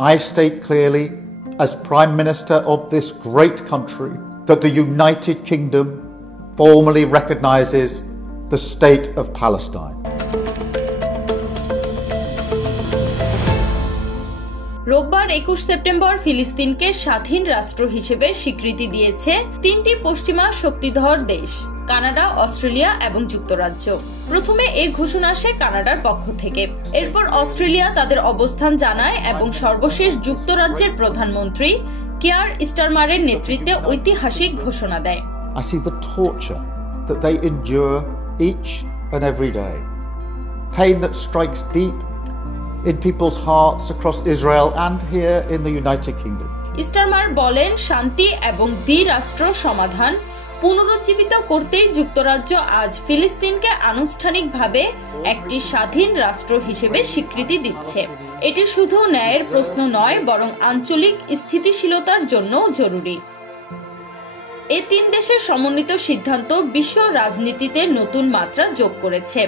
I state clearly, as Prime Minister of this great country, that the United Kingdom formally recognises the State of Palestine. রোববার 21 September ফিলিস্তিনকে স্বাধীন রাষ্ট্র হিসেবে স্বীকৃতি দিয়েছে তিনটি পশ্চিমা শক্তিধর দেশ, কানাডা, অস্ট্রেলিয়া এবং যুক্তরাজ্য। প্রথমে এই ঘোষণা আসে কানাডার পক্ষ থেকে, এরপর অস্ট্রেলিয়া তাদের অবস্থান জানায় এবং সর্বশেষ যুক্তরাজ্যের প্রধানমন্ত্রী কিয়ার স্টারমারের নেতৃত্বে ঐতিহাসিক ঘোষণা দেয়। I see the torture that they endure each and every day, pain that strikes deep in people's hearts across Israel and here in the United Kingdom. Starmer বলেন, শান্তি এবং দ্বিরাষ্ট্র সমাধান পুনরুজ্জীবিত করতেই যুক্তরাজ্য আজ ফিলিস্তিনকে আনুষ্ঠানিকভাবে একটি স্বাধীন রাষ্ট্র হিসেবে স্বীকৃতি দিচ্ছে। এটি শুধু ন্যায়ের প্রশ্ন নয়, বরং আঞ্চলিক স্থিতিশীলতার জন্য জরুরি। এই তিন দেশের সমন্বিত সিদ্ধান্ত বিশ্ব রাজনীতিতে নতুন মাত্রা যোগ করেছে।